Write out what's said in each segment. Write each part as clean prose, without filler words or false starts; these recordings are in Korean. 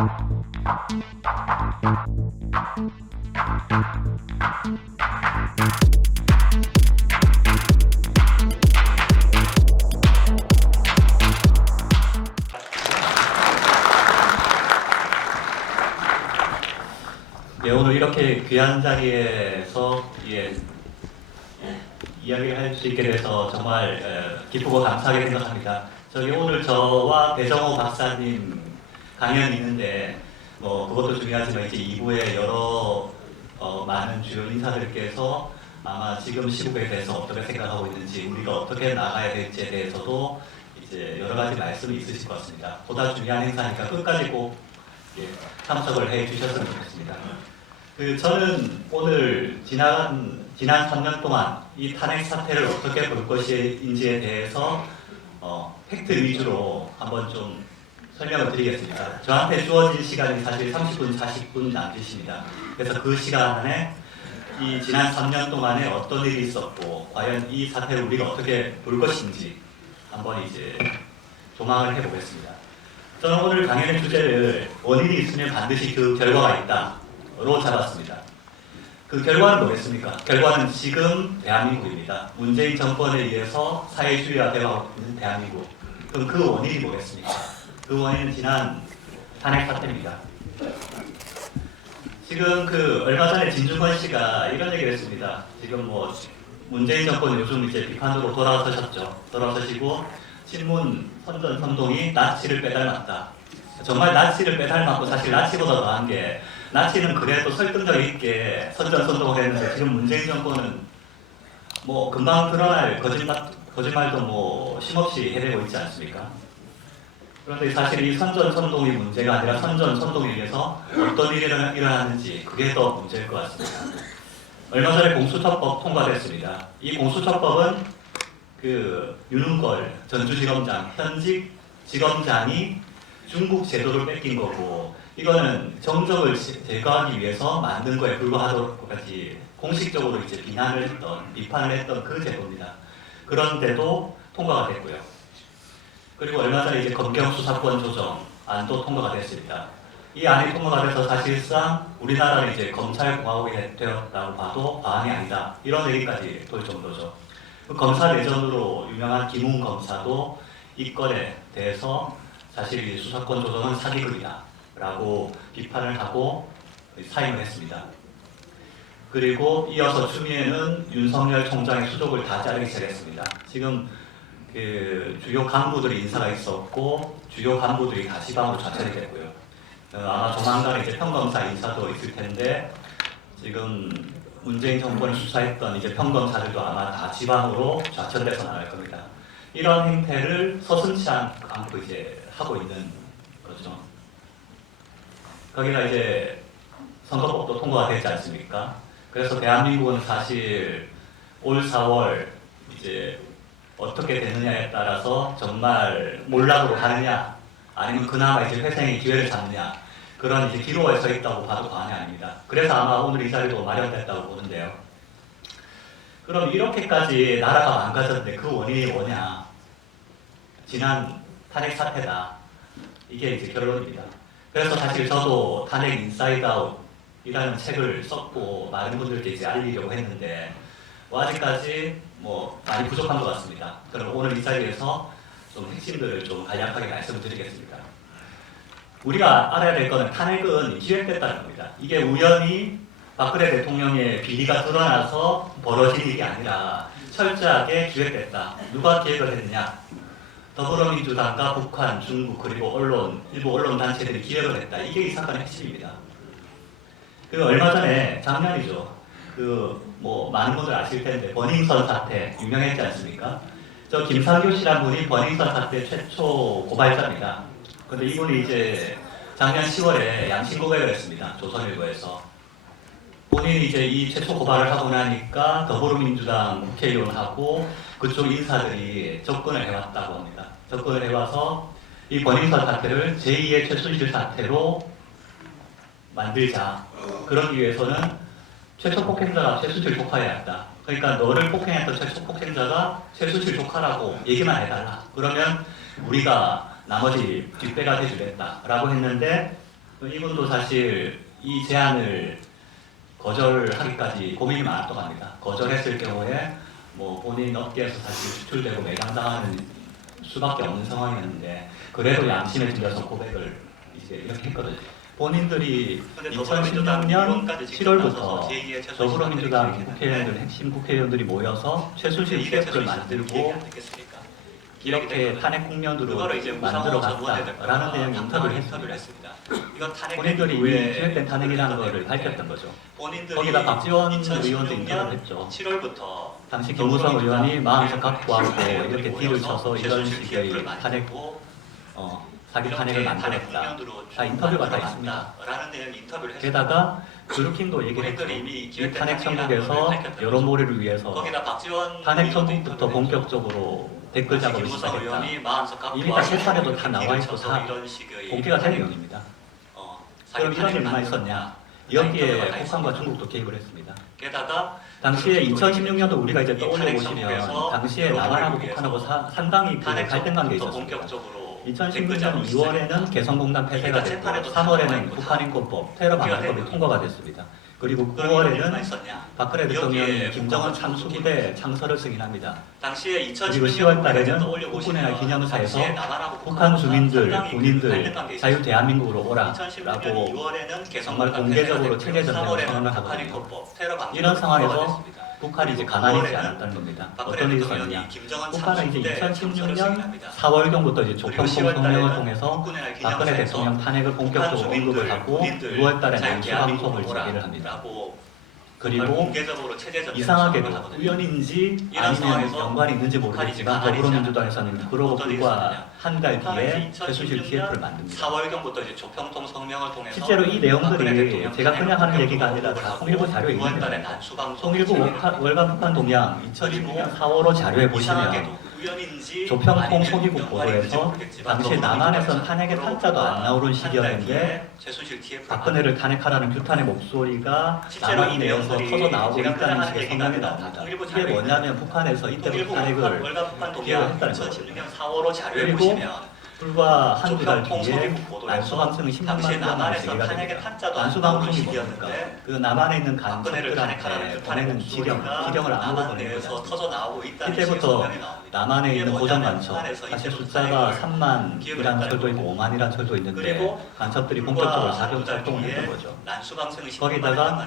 네, 오늘 이렇게 귀한 자리에서 이야기를 할 수 있게 돼서 정말 기쁘고 감사하게 생각합니다. 저기 오늘 저와 배정호 박사님 강연이 있는데 그것도 중요하지만 이제 2부에 여러 많은 주요 인사들께서 아마 지금 시국에 대해서 어떻게 생각하고 있는지 우리가 어떻게 나가야 될지에 대해서도 이제 여러 가지 말씀이 있으실 것 같습니다. 보다 중요한 행사니까 끝까지 꼭 참석을 해 주셨으면 좋겠습니다. 저는 오늘 지난 3년 동안 이 탄핵 사태를 어떻게 볼 것인지에 대해서 팩트 위주로 한번 좀 설명을 드리겠습니다. 저한테 주어진 시간이 사실 30분, 40분 남짓입니다. 그래서 그 시간 안에 이 지난 3년 동안에 어떤 일이 있었고 과연 이 사태를 우리가 어떻게 볼 것인지 한번 이제 조망을 해보겠습니다. 저는 오늘 강연의 주제를 원인이 있으면 반드시 그 결과가 있다로 잡았습니다. 그 결과는 뭐겠습니까? 결과는 지금 대한민국입니다. 문재인 정권에 의해서 사회주의화되어 있는 대한민국. 그럼 그 원인이 뭐겠습니까? 그 원인은 지난 탄핵 사태입니다. 지금 얼마 전에 진중권 씨가 이런 얘기를 했습니다. 지금 문재인 정권 요즘 이제 비판으로 돌아서시고 친문 선전 선동이 나치를 빼닮았다. 정말 나치를 빼닮았고 사실 나치보다 더한 게 나치는 그래도 설득력 있게 선전 선동을 했는데 지금 문재인 정권은 금방 드러날 거짓말도 쉼없이 해내고 있지 않습니까? 그런데 사실 이 선전 선동이 문제가 아니라 선전 선동에 의해서 어떤 일이 일어나는지 그게 더 문제일 것 같습니다. 얼마 전에 공수처법 통과됐습니다. 이 공수처법은 윤은걸 전주지검장 현직 지검장이 중국 제도를 뺏긴 거고 이거는 정적을 제거하기 위해서 만든 거에 불과하도록까지 공식적으로 이제 비판을 했던 그 제도입니다. 그런데도 통과가 됐고요. 그리고 얼마 전에 이제 검경 수사권 조정안도 통과가 됐습니다. 이 안이 통과가 돼서 사실상 우리나라는 이제 검찰공화국이 되었다고 봐도 과언이 아니다. 이런 얘기까지 돌 정도죠. 검사 내전으로 유명한 김웅 검사도 이 건에 대해서 사실 이 수사권 조정은 사기극이다 라고 비판을 하고 사임을 했습니다. 그리고 이어서 추미애는 윤석열 총장의 수족을 다 자르기 시작했습니다. 지금 주요 간부들이 인사가 있었고 주요 간부들이 다 지방으로 좌천이 됐고요. 아마 조만간 이제 평검사 인사도 있을 텐데 지금 문재인 정권을 수사했던 이제 평검사들도 아마 다 지방으로 좌천돼서 나갈 겁니다. 이런 행태를 서슴지 않고 이제 하고 있는 거죠. 거기다 이제 선거법도 통과가 됐지 않습니까? 그래서 대한민국은 사실 올 4월 이제 어떻게 되느냐에 따라서 정말 몰락으로 가느냐 아니면 그나마 이제 회생의 기회를 잡느냐 그런 이제 기로에 서 있다고 봐도 과언이 아닙니다. 그래서 아마 오늘 이 자리도 마련됐다고 보는데요. 그럼 이렇게까지 나라가 망가졌는데 그 원인이 뭐냐? 지난 탄핵 사태다. 이게 이제 결론입니다. 그래서 사실 저도 탄핵 인사이드 아웃이라는 책을 썼고 많은 분들께 이제 알리려고 했는데 아직까지 많이 부족한 것 같습니다. 그럼 오늘 이 자리에서 좀 핵심들을 좀 간략하게 말씀을 드리겠습니다. 우리가 알아야 될 것은 탄핵은 기획됐다는 겁니다. 이게 우연히 박근혜 대통령의 비리가 드러나서 벌어진 일이 아니라 철저하게 기획됐다. 누가 기획을 했느냐? 더불어민주당과 북한, 중국 그리고 일부 언론 단체들이 기획을 했다. 이게 이 사건의 핵심입니다. 얼마 전에 작년이죠. 많은 분들 아실 텐데 버닝썬 사태 유명했지 않습니까? 저 김상규 씨란 분이 버닝썬 사태 최초 고발자입니다. 근데 이분이 이제 작년 10월에 양심 고백을 했습니다. 조선일보에서. 본인이 이제 이 최초 고발을 하고 나니까 더불어민주당 국회의원하고 그쪽 인사들이 접근을 해왔다고 합니다. 접근을 해와서 이 버닝썬 사태를 제2의 최순실 사태로 만들자. 그러기 위해서는 최초 폭행자가 최순실 조카여야 한다. 그러니까 너를 폭행했던 최초 폭행자가 최순실 조카라고 얘기만 해달라. 그러면 우리가 나머지 뒷배가 돼주겠다 라고 했는데 이분도 사실 이 제안을 거절하기까지 고민이 많았던 겁니다. 거절했을 경우에 뭐 본인 업계에서 사실 수출되고 매장당하는 수밖에 없는 상황이었는데 그래도 양심에 들려서 고백을 이제 이렇게 했거든요. 본인들이 2016년 7월부터 더불어민주당 국회의원들, 핵심 국회의원들이 모여서 최순실 TF를 만들고 이렇게 탄핵 국면으로 만들어갔다라는 내용의 인터뷰를 했습니다. 본인들이 이미 기획된 탄핵이라는 것을 밝혔던 거죠. 거기다 박지원 의원도 인터뷰를 했죠. 7월부터 당시 김무성 의원이 마음속 각고하고 이렇게 딜을 쳐서 이런 식의 탄핵, 사기 탄핵을 만들었다. 다 인터뷰가 다 있습니다. 게다가 드루킹도 얘기를 했죠. 이 탄핵 천국에서 여론몰이를 위해서 탄핵 천국부터 본격적으로 댓글 작업을 시작했다. 이미 다 실판에도 다 나와 있고 다 공개가 된 내용입니다. 그럼 이런 일만 있었냐? 여기에 북한과 중국도 개입을 했습니다. 당시에 2016년도 우리가 이제 떠올려 보시면 당시에 남한하고 북한하고 상당히 그 갈등 관계 있었습니다. 2016년 2월에는 개성공단 폐쇄가 됐고 3월에는 북한인권법, 테러방지법이 통과가 됐습니다. 그리고 9월에는 박근혜 대통령이 김정은 참수부대 창설을 승인합니다. 그리고 10월 달에는 국군의 기념사에서 북한 주민들, 군인들 자유 대한민국으로 오라라고 정말 공개적으로 체제 전쟁을 선언을 하거든요. 이런 상황에서 북한이 이제 가만히 있지 않았다는 겁니다. 어떤 일이 있었느냐? 북한은 이제 2016년 4월경부터 이제 조평통 성명을 통해서 박근혜 대통령 탄핵을 본격적으로 언급을 하고 6월달에 난수방송을 재개를 합니다. 그리고 이상하게도 우연인지 아니면 연관이 있는지 모르겠지만 더불어민주당에서는 그러고 불과 한 달 뒤에 최순실 TF를 만듭니다. 4월경부터 이제 조평통 성명을 통해서 실제로 이 내용들이 제가 그냥 하는 얘기가 아니라 다 통일부 자료에 있는 거예요. 통일부 월간 북한 동향 2016년 4월호 자료에 보시면 조평통 소기국 보도에서 당시 남한에선 탄핵의 탄자도 안 나오는 시기였는데 박근혜를 탄핵하라는 규탄의 목소리가 남한 내에서 터져 나오고 있다는 식의 성명이 나옵니다. 이게 뭐냐면 북한에서 이때부터 탄핵을 기획했다는 거죠. 그리고 불과 한두 달 뒤에 난수방송이 10만 명 재개가 됩니다. 난수방송이 뭡니까? 그 남한에 있는 간첩들한테 보내는 지령을 아무도 보내는 거죠. 이때부터 남한에 있는 고정 간첩, 사실 숫자가 3만이라는 철도 있고 5만이라는 철도 있는데 간첩들이 본격적으로 작용 활동을 했던 거죠. 거기다가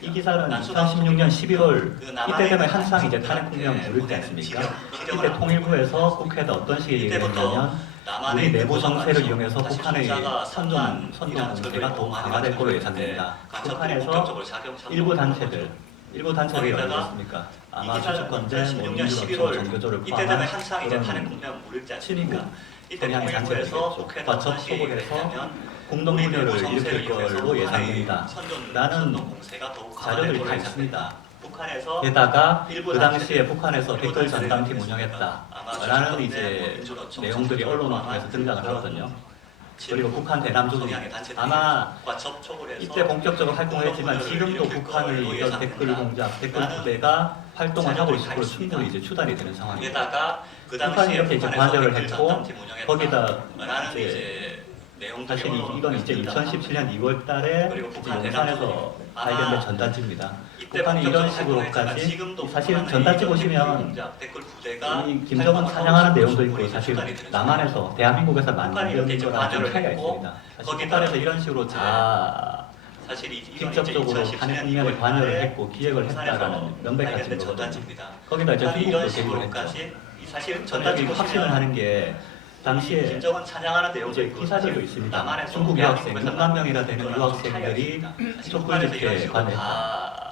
이 기사는 2016년 11월 이때 되면 한창 이제 탄핵 국면 부를 때 않습니까? 이때 통일부에서 국회에다 어떤 식의 얘기를 했냐면 우리 내부 정세를 이용해서 북한의 선전 공세가 더욱 강화될 것으로 예상됩니다. 북한에서 일부 단체들이 어디였습니까? 아마 수주권제, 민주노총, 정교조를 포함한 그런 친이고 성향의 단체들이겠죠. 접촉을 해서 공동분열을 일으킬 걸로 예상됩니다. 라는 자료들이 다 있습니다. 게다가 그 당시에 북한에서 댓글 전담팀 운영했다라는 이제 내용들이 언론을 통해서 등장을 하거든요. 그리고 북한 대남조선이 아마 이때 본격적으로 활동을 했지만 지금도 북한의 이런 댓글 공작, 댓글 부대가 활동을 하고 있을 걸로 충분히 이제 추단이 되는 상황입니다. 북한이 이렇게 이제 관여를 했고 거기다 이제 사실 이건 이제 2017년 2월 달에 용산에서 발견된 전단지입니다. 북한이 이런 식으로까지 사실 전단지 보시면 이 김정은 찬양하는 내용도 있고 사실 남한에서 대한민국에서 만든 거랑 좀 차이가 있습니다. 사실 북한에서 이런 식으로 다 직접적으로 탄핵 국면에 관여를 했고 기획을 했다라는 명백한 증거거든요. 거기다 이제 중국도 제기를 했죠. 전단지 확신을 하는 게 당시에 김정은 찬양하는 내용도 있고 기사들도 있습니다. 중국 유학생 6만 명이나 되는 유학생들이 촛불 집회에 관여했다.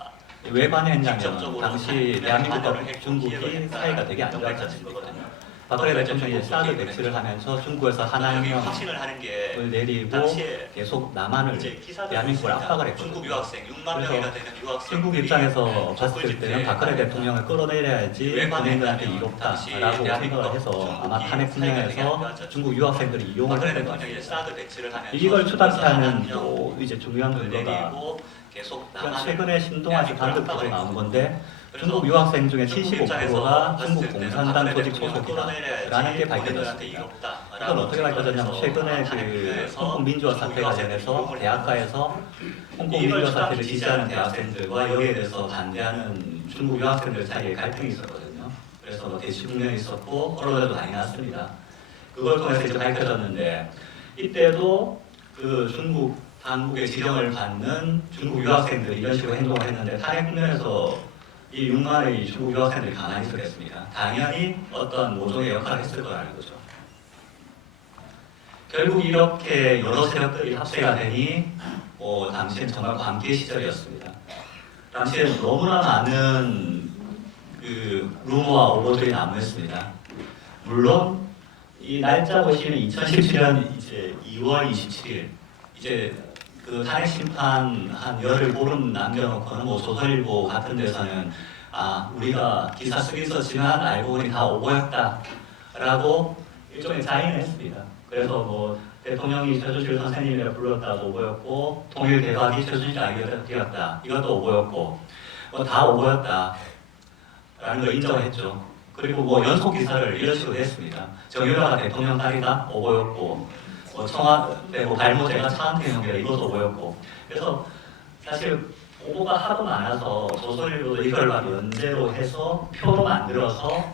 왜 관여했냐면 당시 대한민국과 중국이 사이가 되게 안 좋았지 않습니까? 박근혜 대통령이 사드 배치를 하면서 중국에서 한한령을 내리고 계속 남한을 대한민국을 압박을 했거든요. 그래서 중국 입장에서 봤을 때는 박근혜 대통령을 끌어내려야지 군인들한테 이롭다라고 생각을 해서 아마 탄핵 국면에서 중국 유학생들이 이용을 했던 것 같습니다. 이걸 추단케 하는 또 이제 중요한 근거가 계속 그러니까 남한 최근에 신동아시 단독적으로 나온 건데 중국 유학생 중에 75%가 중국 공산당 조직 소속이다라는 게 밝혀졌습니다. 이건 어떻게 밝혀졌냐면 최근에 그 홍콩 민주화 사태 관련해서 대학가에서 홍콩 민주화 사태를 지지하는 대학생들과 여기에 대해서 반대하는 중국 유학생들 사이에 갈등이 있었거든요. 그래서 뭐 대치 국면이 있었고 언론에도 많이 났습니다. 그걸 통해서 이제 밝혀졌는데 이때도 그 중국 당국의 지령을 받는 중국 유학생들이 이런 식으로 행동을 했는데 탄핵 국면에서 이 6만의 중국 유학생들이 가만히 있었겠습니까? 당연히 어떤 모종의 역할을 했을 거라는 거죠. 결국 이렇게 여러 세력들이 합세가 되니 당시엔 정말 광기의 시절이었습니다. 당시엔 너무나 많은 그 루머와 오보들이 난무했습니다. 물론 이 날짜 보시면 2017년 이제 2월 27일 이제 그 탄핵 심판 한 열흘 보름 남겨놓고는 뭐 조선일보 같은 데서는 우리가 기사 쓰긴 썼지만 알고 보니 다 오보였다라고 일종의 자인했습니다. 그래서 뭐 대통령이 최순실 선생님이라 불렀다도 오보였고 통일 대박이 최순실 아이디어였다 이것도 오보였고 뭐 다 오보였다라는 걸 인정했죠. 그리고 뭐 연속 기사를 이런 식으로 했습니다. 정유라가 대통령 딸이다 오보였고 청와대 발모제가 차은택 연결 이것도 오보였고 그래서 사실 오보가 하도 많아서 조선일보도 이걸 막 연재로 해서 표로 만들어서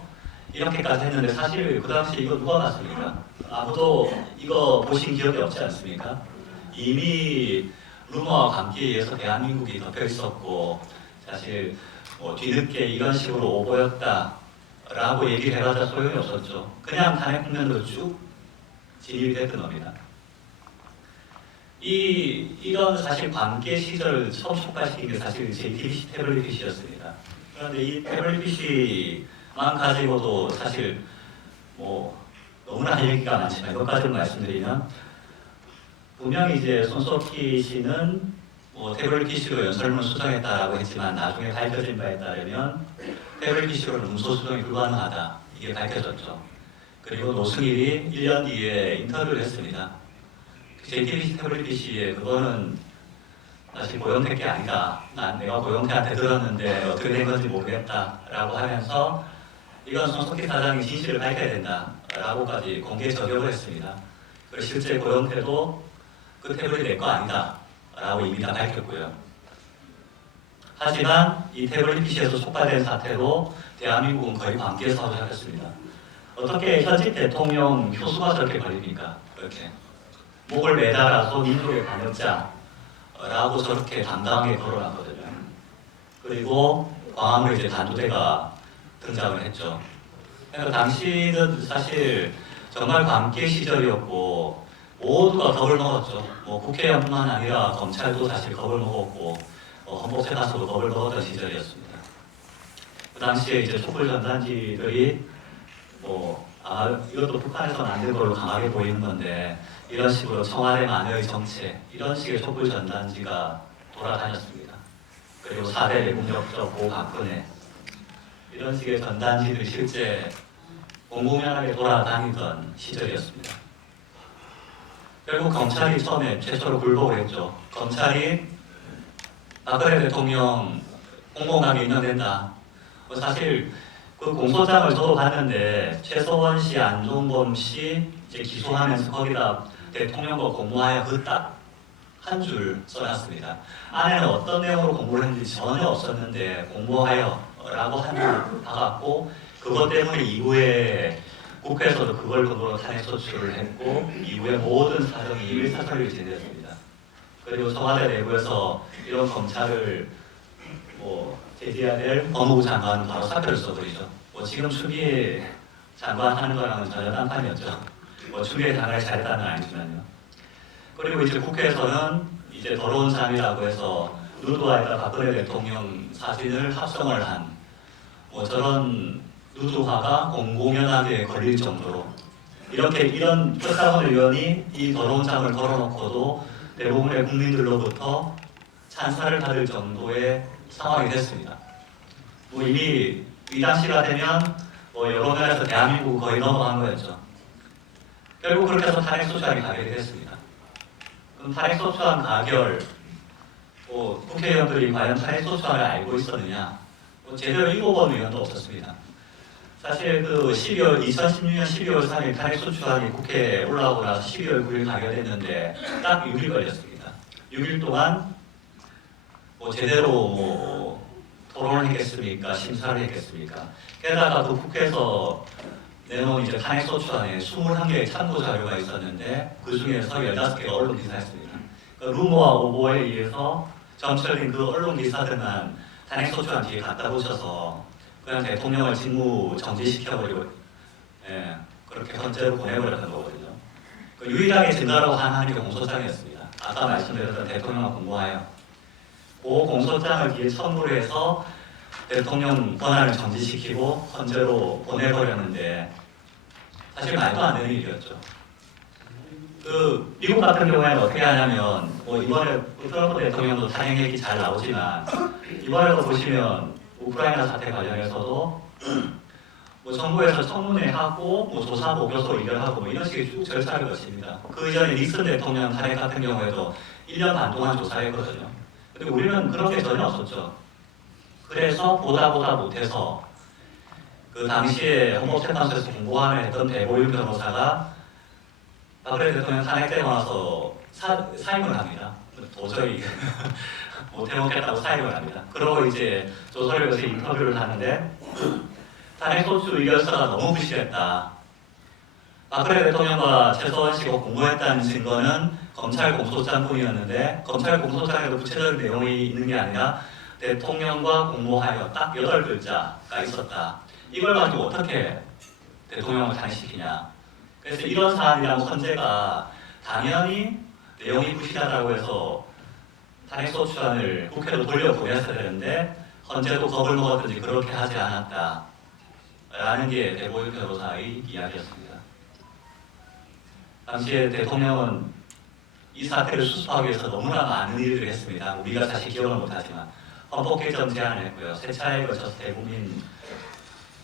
이렇게까지 했는데 사실 그 당시 이거 누가 봤습니까? 아무도 이거 보신 기억이 없지 않습니까? 이미 루머와 감기에 의해서 대한민국이 덮여 있었고 사실 뒤늦게 이런 식으로 오보였다라고 얘기를 해봐자 소용이 없었죠. 그냥 탄핵 국면으로 쭉 진입이 됐던 겁니다. 이런 사실 관계 시절을 처음 촉발시킨 게 사실 JTBC 태블릿 PC였습니다. 그런데 이 태블릿 PC만 가지고도 사실 뭐 너무나 얘기가 많지만 몇 가지만 말씀드리면 분명히 이제 손석희 씨는 뭐 태블릿 PC로 연설문 수정했다라고 했지만 나중에 밝혀진 바에 따르면 태블릿 PC로 문서 수정이 불가능하다 이게 밝혀졌죠. 그리고 노승일이 1년 뒤에 인터뷰를 했습니다. JTBC 태블릿 PC에 그거는 사실 고영태 게 아니다. 내가 고영태한테 들었는데 어떻게 된 건지 모르겠다라고 하면서 이건 손석희 사장이 진실을 밝혀야 된다라고까지 공개 저격을 했습니다. 그리고 실제 고영태도 그 태블릿 내 거 아니다라고 이미 다 밝혔고요. 하지만 이 태블릿 PC에서 촉발된 사태로 대한민국은 거의 관계 사업을 하겠습니다. 어떻게 현직 대통령 효수가 저렇게 걸립니까? 이렇게 목을 매달아서 민족의 반역자라고 저렇게 당당하게 걸어놨거든요. 그리고 광화문에 이제 단두대가 등장을 했죠. 그러니까 당시는 사실 정말 광기 시절이었고 모두가 겁을 먹었죠. 뭐 국회의원뿐만 아니라 검찰도 사실 겁을 먹었고 헌법재판소도 겁을 먹었던 시절이었습니다. 그 당시에 이제 촛불 전단지들이 이것도 북한에서는 안 된 걸로 강하게 보이는 건데 이런 식으로 청와대 마녀의 정책 이런 식의 촛불 전단지가 돌아다녔습니다. 그리고 4대 외국역적 보박근혜 이런 식의 전단지들이 실제 공공연하게 돌아다니던 시절이었습니다. 결국 검찰이 처음에 최초로 굴복을 했죠. 검찰이 박근혜 대통령 공공감이 인정된다. 사실 그 공소장을 저도 봤는데 최서원 씨, 안종범 씨 이제 기소하면서 거기다 대통령과 공모하여 그 딱 한 줄 써놨습니다. 안에는 어떤 내용으로 공부를 했는지 전혀 없었는데 공모하여라고 한 줄 박았고 그것 때문에 이후에 국회에서도 그걸 근거로 탄핵 소추를 했고 이후에 모든 사정이 일사천리로 진행됐습니다. 그리고 청와대 내부에서 이런 검찰을 제지해야 될 법무부 장관은 바로 사표를 써버리죠. 지금 추미애 장관 하는 거랑은 전혀 딴판이었죠. 추미애 장관이 잘했다는 건 아니지만요. 그리고 이제 국회에서는 이제 더러운 잠이라고 해서 누드화에다 박근혜 대통령 사진을 합성을 한 저런 누드화가 공공연하게 걸릴 정도로 이런 표창원 의원이 이 더러운 잠을 걸어놓고도 대부분의 국민들로부터 찬사를 받을 정도의 상황이 됐습니다. 이미 이 당시가 되면 여러 면에서 대한민국은 거의 넘어간 거였죠. 결국 그렇게 해서 탄핵소추안이 가결이 됐습니다. 그럼 탄핵소추안 가결 국회의원들이 과연 탄핵소추안을 알고 있었느냐? 제대로 읽어본 의원도 없었습니다. 사실 2016년 12월 3일 탄핵소추안이 국회에 올라오고 나서 12월 9일 가결됐는데 딱 6일 걸렸습니다. 6일 동안 제대로 토론을 했겠습니까? 심사를 했겠습니까? 게다가 그 국회에서 내놓은 이제 탄핵소추안에 21개의 참고 자료가 있었는데 그 중에서 15개가 언론 기사였습니다. 루머와 오보에 의해서 점철된 그 언론 기사들만 탄핵소추안 뒤에 갖다 붙여서 그냥 대통령을 직무 정지시켜버리고 그렇게 헌재로 보내버렸던 거거든요. 유일하게 증거라고 하는 게 공소장이었습니다. 아까 말씀드렸던 대통령을 공고하여 그 공소장을 뒤에 첨부를 해서 대통령 권한을 정지시키고 헌재로 보내버렸는데 사실 말도 안 되는 일이었죠. 미국 같은 경우에는 어떻게 하냐면 이번에 트럼프 대통령도 탄핵 얘기 잘 나오지만 이번에도 보시면 우크라이나 사태 관련해서도 정부에서 청문회 하고 조사 보고서 의결하고 이런 식의 쭉 절차를 거칩니다. 그 이전에 닉슨 대통령 탄핵 같은 경우에도 1년 반 동안 조사했거든요. 근데 우리는 그런 게 전혀 없었죠. 그래서 보다 못해서 그 당시에 헌법재판소에서 공고함을 했던 배보윤 변호사가 박근혜 대통령 탄핵되고 나서 사임을 합니다. 도저히 못 해먹겠다고 사임을 합니다. 그러고 이제 조선일보에서 인터뷰를 하는데 탄핵소추 의결서가 너무 부실했다. 박근혜 대통령과 최소한 씨가 공고했다는 증거는 검찰 공소장뿐이었는데 검찰 공소장에도 구체적인 내용이 있는 게 아니라 대통령과 공모하여 딱 8글자가 있었다. 이걸 가지고 어떻게 대통령을 탄핵시키냐. 그래서 이런 사안이라면 헌재가 당연히 내용이 부실하다고 해서 탄핵소추안을 국회로 돌려보냈어야 되는데 헌재도 겁을 먹었든지 그렇게 하지 않았다. 라는 게 배보윤 변호사의 이야기였습니다. 당시에 대통령은 이 사태를 수습하기 위해서 너무나 많은 일들을 했습니다. 우리가 사실 기억을 못하지만 헌법 개정 제안을 했고요. 세 차례에 걸쳐서 대국민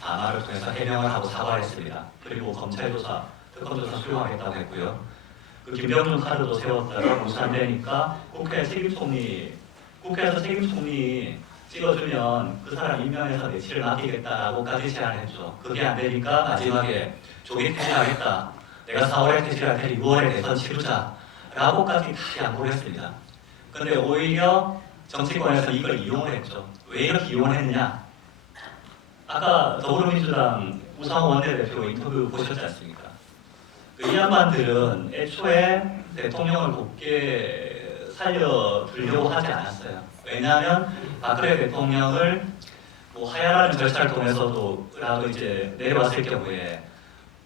담화를 통해서 해명을 하고 사과를 했습니다. 그리고 검찰 조사, 특검 조사 수용하겠다고 했고요. 김병준 카드도 세웠다가 무산되니까 국회에서 책임 총리 찍어주면 그 사람 임명해서 내치를 맡기겠다라고까지 제안을 했죠. 그게 안 되니까 마지막에 조기 퇴진하겠다. 내가 4월에 퇴진할 테니 6월에 대선 치르자. 라고까지 다 양보를 했습니다. 그런데 오히려 정치권에서 이걸 이용을 했죠. 왜 이렇게 이용을 했느냐? 아까 더불어민주당 우상호 원내대표 인터뷰 보셨지 않습니까? 이 양반들은 애초에 대통령을 돕게 살려두려고 하지 않았어요. 왜냐하면 박근혜 대통령을 하야라는 절차를 통해서도 라도 이제 내려왔을 경우에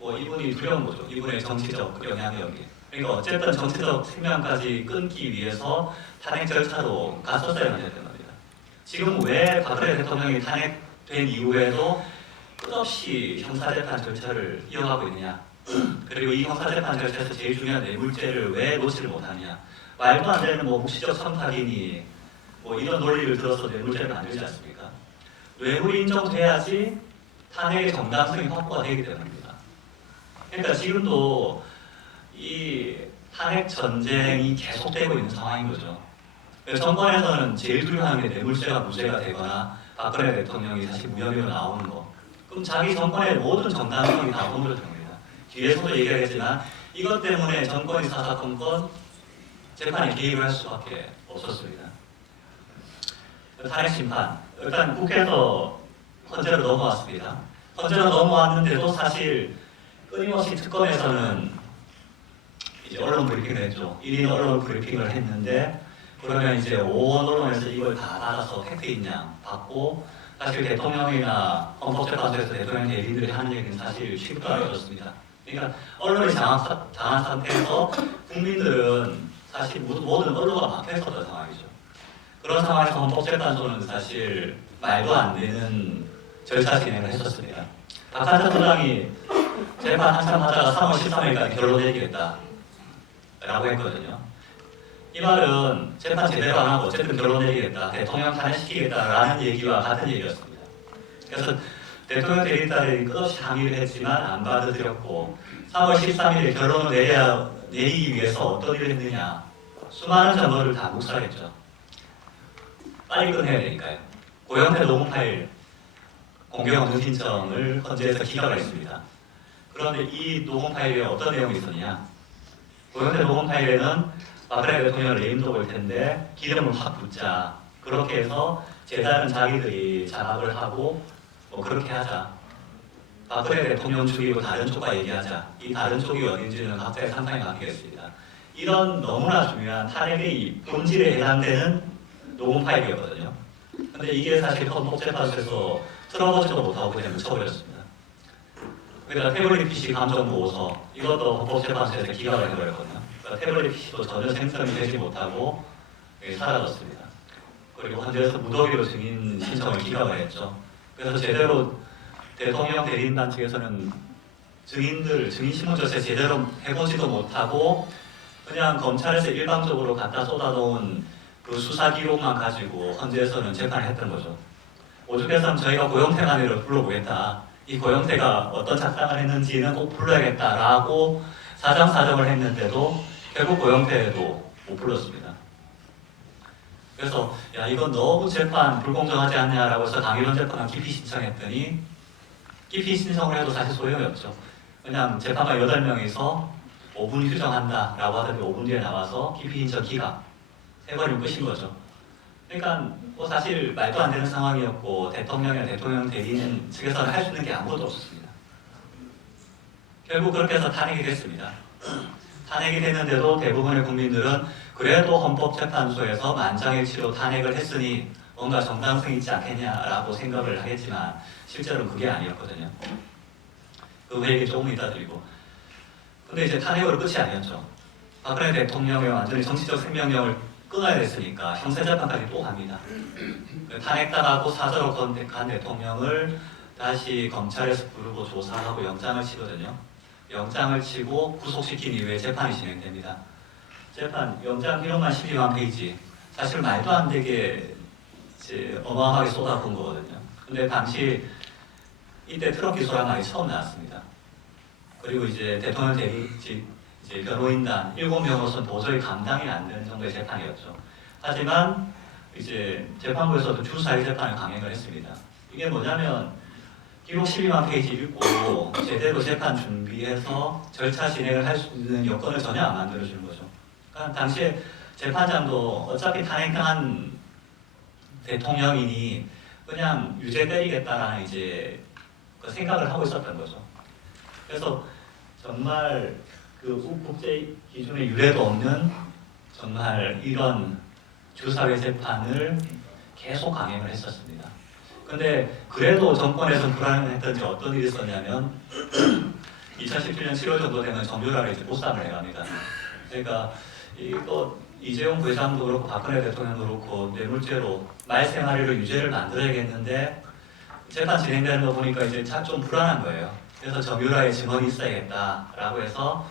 이분이 두려운 거죠. 이분의 정치적 영향력이. 그러니까 어쨌든 정치적 생명까지 끊기 위해서 탄핵 절차로 갔었어야 됐던 겁니다. 지금 왜 박근혜 대통령이 탄핵된 이후에도 끝없이 형사재판 절차를 이어가고 있느냐? 그리고 이 형사재판 절차에서 제일 중요한 뇌물죄를 왜 놓지를 못하느냐? 말도 안 되는 묵시적 청탁이니 이런 논리를 들어서 뇌물죄를 만들지 않습니까? 뇌물이 인정돼야지 탄핵의 정당성이 확보가 되기 때문입니다. 그러니까 지금도 이 탄핵 전쟁이 계속되고 있는 상황인 거죠. 정권에서는 제일 두려워하는 게 뇌물죄가 무죄가 되거나 박근혜 대통령이 다시 무혐의로 나오는 거. 그럼 자기 정권의 모든 정당성이 다 허물어지는 겁니다. 뒤에서도 얘기하겠지만 이것 때문에 정권이 사사건건 재판에 개입을 할 수밖에 없었습니다. 탄핵 심판. 일단 국회에서 헌재로 넘어왔습니다. 헌재로 넘어왔는데도 사실 끊임없이 특검에서는 이제 언론 브리핑을 했죠. 1인 언론 브리핑을 했는데 그러면 이제 5원 언론에서 이걸 다 알아서 팩트인 양 받고 사실 대통령이나 헌법재판소에서 대통령 대리인들이 하는 얘기는 사실 취급도 안 해줬습니다. 그러니까 언론이 장한 상태에서 국민들은 사실 모든 언론가 막혀있었던 상황이죠. 그런 상황에서 헌법재판소는 사실 말도 안 되는 절차 진행을 했었습니다. 박한선 소장이 재판 한참 하다가 3월 13일까지 결론 내리겠다 라고 했거든요. 이 말은 재판 제대로 안 하고 어쨌든 결론 내리겠다, 대통령 탄핵시키겠다라는 얘기와 같은 얘기였습니다. 그래서 대통령 대리인단이 끝없이 항의를 했지만 안 받아들였고 3월 13일에 결론을 내리기 위해서 어떤 일을 했느냐, 수많은 정보를 다 묵살했죠. 빨리 끝내야 되니까요. 고영태 녹음 파일 공개 검증 신청을 헌재에서 기각을 했습니다. 그런데 이 녹음 파일에 어떤 내용이 있었냐? 고영태 녹음 파일에는 박근혜 대통령을 레임덕을 텐데 기름을 확 붓자. 그렇게 해서 제자는 자기들이 장악을 하고 뭐 그렇게 하자. 박근혜 대통령 죽이고 다른 쪽과 얘기하자. 이 다른 쪽이 어딘지는 각자의 상상에 맡기겠습니다. 이런 너무나 중요한 탄핵의 본질에 해당되는 녹음 파일이었거든요. 근데 이게 사실 헌법재판소에서 틀어보지도 못하고 그냥 묻혀버렸습니다. 그러니까 태블릿 PC 감정보고서 이것도 헌법재판소에서 기각을 해버렸거든요. 그러니까 태블릿 PC도 전혀 생성이 되지 못하고 사라졌습니다. 그리고 헌재에서 무더기로 증인 신청을 기각을 했죠. 그래서 제대로 대통령 대리인단 측에서는 증인 신문 조사 제대로 해보지도 못하고 그냥 검찰에서 일방적으로 갖다 쏟아놓은 그 수사 기록만 가지고 헌재에서는 재판을 했던 거죠. 오죽해서는 저희가 고영태만을 불러보겠다. 이 고영태가 어떤 작당을 했는지는 꼭 불러야겠다라고 사정사정을 했는데도 결국 고영태도 못 불렀습니다. 그래서 야 이건 너무 재판 불공정하지 않냐라고 해서 강일원 재판관 기피 신청했더니 기피 신청을 해도 사실 소용이 없죠. 그냥 재판관 8명이서 5분 휴정한다라고 하더니 5분 뒤에 나와서 기피 신청 기각 해버리면 끝인 거죠. 그러니까 뭐 사실 말도 안 되는 상황이었고 대통령이나 대통령 대리인 측에서는 할 수 있는 게 아무것도 없었습니다. 결국 그렇게 해서 탄핵이 됐습니다. 탄핵이 됐는데도 대부분의 국민들은 그래도 헌법재판소에서 만장일치로 탄핵을 했으니 뭔가 정당성이 있지 않겠냐라고 생각을 하겠지만 실제로는 그게 아니었거든요. 그 얘기 조금 이따 드리고. 근데 이제 탄핵으로 끝이 아니었죠. 박근혜 대통령의 완전히 정치적 생명력을 끊어야 됐으니까 형사재판까지 또 갑니다. 탄핵당하고 사저로 간 대통령을 다시 검찰에서 부르고 조사하고 영장을 치거든요. 영장을 치고 구속시킨 이후에 재판이 진행됩니다. 재판 영장 기록만 12만 페이지. 사실 말도 안 되게 이제 어마어마하게 쏟아부은 거거든요. 근데 당시 이때 트럭 기소라는 게 처음 나왔습니다. 그리고 이제 대통령 대리 이제 변호인단 7명으로서는 도저히 감당이 안 되는 정도의 재판이었죠. 하지만 이제 재판부에서도 주사위 재판을 강행을 했습니다. 이게 뭐냐면 기록 12만 페이지 읽고 제대로 재판 준비해서 절차 진행을 할 수 있는 여건을 전혀 안 만들어주는 거죠. 그러니까 당시에 재판장도 어차피 탄핵당한 대통령이니 그냥 유죄 때리겠다라는 이제 그 생각을 하고 있었던 거죠. 그래서 정말 그 국제 기준의 유례도 없는 정말 이런 주사위 재판을 계속 강행을 했었습니다. 근데 그래도 정권에서 불안했던지 어떤 일이 있었냐면 2017년 7월 정도 되면 정유라를 이제 보쌈을 해갑니다. 그러니까 이거 이재용 부회장도 그렇고 박근혜 대통령도 그렇고 뇌물죄로 말생활이로 유죄를 만들어야겠는데 재판 진행되는 거 보니까 이제 좀 불안한 거예요. 그래서 정유라의 증언이 있어야겠다라고 해서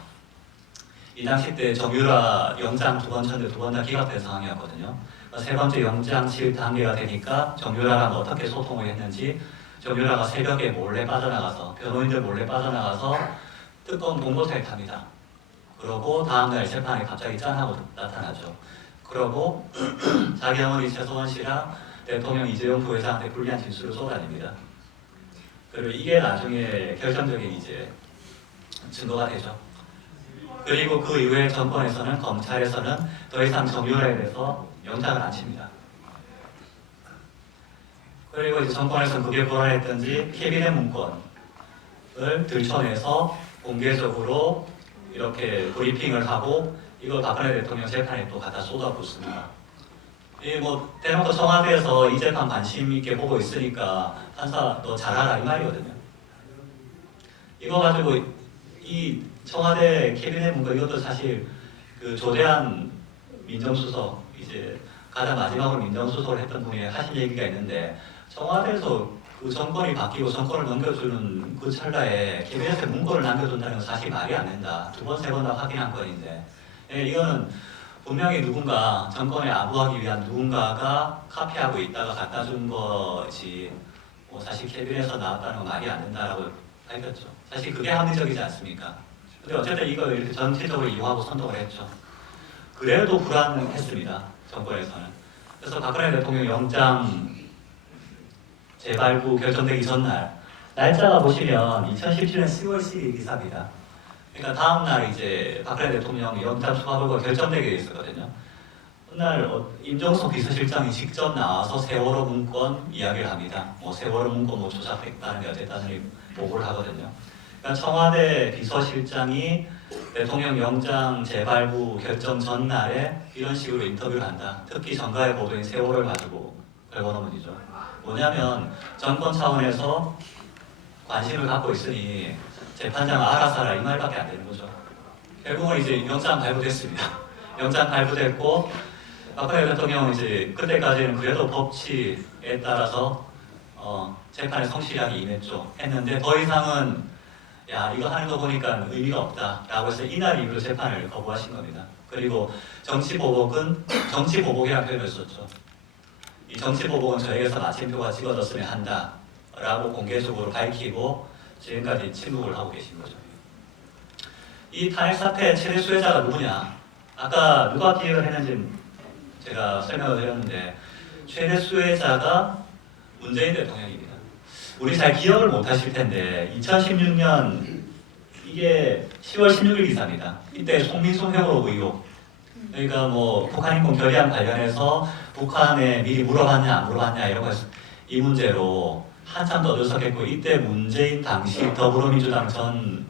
이 당시 때 정유라 영장 2번 쳤는데 2번 다 기각된 상황이었거든요. 세 번째 영장 칠 단계가 되니까 정유라랑 어떻게 소통을 했는지 정유라가 새벽에 몰래 빠져나가서 변호인들 몰래 빠져나가서 특검 동고탈탑니다. 그러고 다음날 재판에 갑자기 짠하고 나타나죠. 그러고 자기 어머니 최소원 씨랑 대통령 이재용 부회장한테 불리한 진술을 쏟아냅니다. 그리고 이게 나중에 결정적인 이제 증거가 되죠. 그리고 그 이후에 정권에서는 검찰에서는 더 이상 정유라에 대해서 영장을 안 칩니다. 그리고 이제 정권에서는 그게 불안했던지 캐비넷 문건을 들춰내서 공개적으로 이렇게 브리핑을 하고 이걸 박근혜 대통령 재판에 또 갖다 쏟아붓습니다. 이 뭐 대놓고 청와대에서 이 재판 관심 있게 보고 있으니까 판사 너 잘하라 이 말이거든요. 이거 가지고 이 청와대 캐비넷 문건 이것도 사실 그 조대한 민정수석 이제 가장 마지막으로 민정수석을 했던 분이 하신 얘기가 있는데 청와대에서 그 정권이 바뀌고 정권을 넘겨주는 그 찰나에 캐비넷에 문건을 남겨둔다는 건 사실 말이 안 된다. 2번, 3번 다 확인한 건인데 이거는 분명히 누군가 정권에 아부하기 위한 누군가가 카피하고 있다가 갖다 준 거지 뭐 사실 캐비넷에서 나왔다는 건 말이 안 된다라고 밝혔죠. 사실 그게 합리적이지 않습니까? 근데 어쨌든 이걸 이렇게 전체적으로 이용하고 선동을 했죠. 그래도 불안했습니다. 정권에서는. 그래서 박근혜 대통령 영장 재발부 결정되기 전날 날짜가 보시면 2017년 10월 10일 기사입니다. 그러니까 다음 날 이제 박근혜 대통령 영장 추가로가 결정되게 돼 있었거든요. 그날 임종석 비서실장이 직접 나와서 세월호 문건 이야기를 합니다. 뭐 세월호 문건 뭐 조작했다는 게 어쨌다는 보고를 하거든요. 그러니까 청와대 비서실장이 대통령 영장 재발부 결정 전날에 이런 식으로 인터뷰를 한다. 특히 정가의 보도인 세월호를 가지고 걸거노문이죠. 뭐냐면 정권 차원에서 관심을 갖고 있으니 재판장 알아서 하라 이 말밖에 안 되는 거죠. 결국은 이제 영장 발부됐습니다. 영장 발부됐고 박근혜 대통령은 이제 그때까지는 그래도 법치에 따라서 재판에 성실하게 임했죠. 했는데 더 이상은 야 이거 하는 거 보니까 의미가 없다라고 해서 이날 이후로 재판을 거부하신 겁니다. 그리고 정치보복은 정치보복이라는 표현을 썼죠. 이 정치보복은 저에게서 마침표가 찍어졌으면 한다라고 공개적으로 밝히고 지금까지 침묵을 하고 계신 거죠. 이 탄핵 사태 최대 수혜자가 누구냐? 아까 누가 기획을 했는지 제가 설명을 드렸는데 최대 수혜자가 문재인 대통령입니다. 우리 잘 기억을 못 하실 텐데 2016년 이게 10월 16일 기사입니다. 이때 송민수 회오로 의혹 그러니까 뭐 북한인권 결의안 관련해서 북한에 미리 물어봤냐 안 물어봤냐 이런 거 이 문제로 한참 떠들썩했고 이때 문재인 당시 더불어민주당 전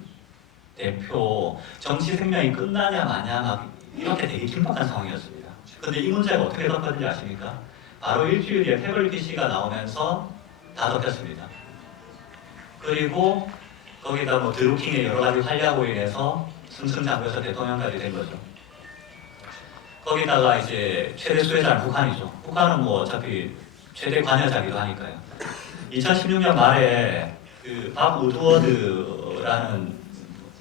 대표 정치 생명이 끝나냐 마냐 막 이렇게 되게 긴박한 상황이었습니다. 근데 이 문제가 어떻게 덮였는지 아십니까? 바로 일주일 뒤에 태블릿 PC가 나오면서 다 덮였습니다. 그리고 거기다 뭐 드루킹의 여러 가지 활약으로 인해서 승승장구해서 대통령까지 된 거죠. 거기다가 이제 최대 수혜자는 북한이죠. 북한은 뭐 어차피 최대 관여자기도 하니까요. 2016년 말에 그 박 우드워드라는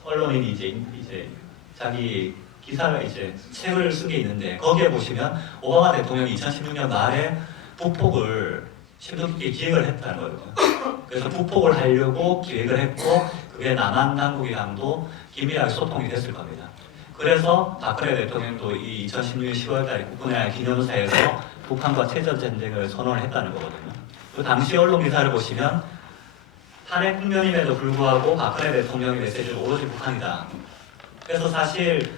언론인이 이제 자기 기사를 이제 책을 쓴 게 있는데 거기에 보시면 오바마 대통령이 2016년 말에 북폭을 심도 깊게 기획을 했다는 거거든요. 그래서 북폭을 하려고 기획을 했고 그게 남한 당국이랑도 긴밀하게 소통이 됐을 겁니다. 그래서 박근혜 대통령도 이 2016년 10월달에 국군의 기념사에서 북한과 체제 전쟁을 선언을 했다는 거거든요. 그 당시 언론 기사를 보시면 탄핵 국면임에도 불구하고 박근혜 대통령의 메시지는 오로지 북한이다. 그래서 사실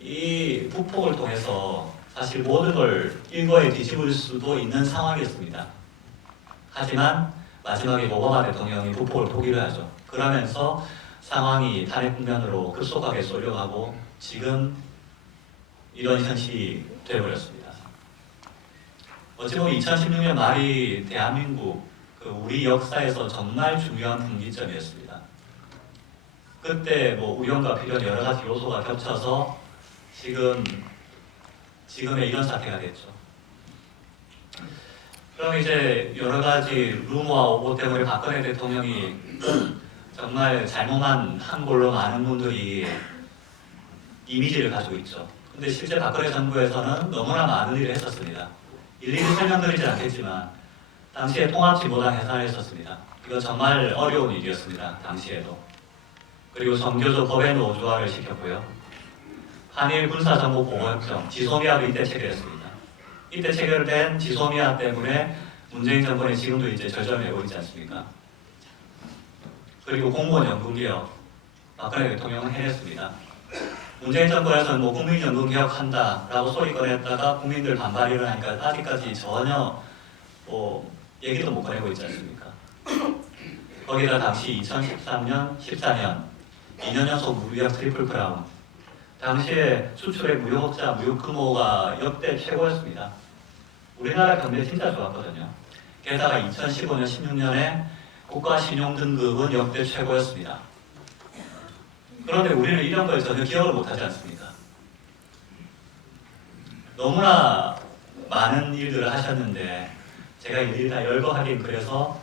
이 북폭을 통해서 사실 모든 걸 일거에 뒤집을 수도 있는 상황이었습니다. 하지만 마지막에 오바마 대통령이 북폭을 포기를 하죠. 그러면서 상황이 탄핵 국면으로 급속하게 쏠려가고 지금 이런 현실이 되어버렸습니다. 어찌 보면 2016년 말이 대한민국 우리 역사에서 정말 중요한 분기점이었습니다. 그때 뭐 우연과 필연 여러 가지 요소가 겹쳐서 지금의 이런 사태가 됐죠. 그럼 이제 여러 가지 루머와 오보 때문에 박근혜 대통령이 정말 잘못만 한 걸로 많은 분들이 이미지를 가지고 있죠. 근데 실제 박근혜 정부에서는 너무나 많은 일을 했었습니다. 일일이 설명드리지 않겠지만 당시에 통합진보당 해산을 했었습니다. 이거 정말 어려운 일이었습니다. 당시에도. 그리고 정교조 법의 노조화를 시켰고요. 한일 군사정보보호협정, 지소미아도 이때 체결했습니다. 이때 체결된 지소미아 때문에 문재인 정권이 지금도 이제 절정을 내고 있지 않습니까? 그리고 공무원 연금개혁, 박근혜 대통령은 해냈습니다. 문재인 정권에서는 뭐 국민연금 개혁한다라고 소리 꺼냈다가 국민들 반발이 일어나니까 아직까지 전혀 뭐 얘기도 못 꺼내고 있지 않습니까? 거기다 당시 2013년, 14년 2년 연속 무역 트리플 크라운 당시에 수출액 무역흑자 무역 규모가 역대 최고였습니다. 우리나라 경제 진짜 좋았거든요. 게다가 2015년, 16년에 국가 신용 등급은 역대 최고였습니다. 그런데 우리는 이런 걸 전혀 기억을 못하지 않습니까? 너무나 많은 일들을 하셨는데 제가 일일이 다 열거하긴 그래서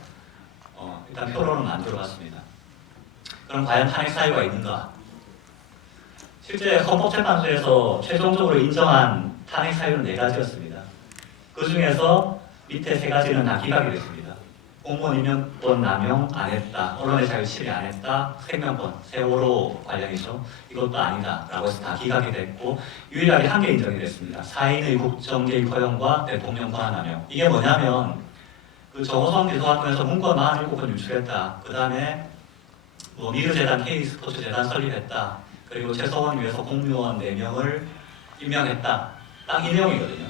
일단 표로는 만들어봤습니다. 그럼 과연 탄핵 사유가 있는가? 실제 헌법재판소에서 최종적으로 인정한 탄핵 사유는 4가지였습니다. 그 중에서 밑에 3가지는 다 기각이 됐습니다. 공무원 임명권 남용 안 했다, 언론의 자유 침해 안 했다, 생명권, 세월호 관련이죠. 이것도 아니다라고 해서 다 기각이 됐고 유일하게 한 개 인정이 됐습니다. 사인의 국정 개입 허용과 대통령 권한 남용. 이게 뭐냐면 그 정호성 비서관 통해서 문건 47건 유출했다. 그 다음에 뭐 미르재단, K스포츠재단 설립했다. 그리고 최서원 위해서 공무원 4명을 임명했다. 딱 이 내용이거든요.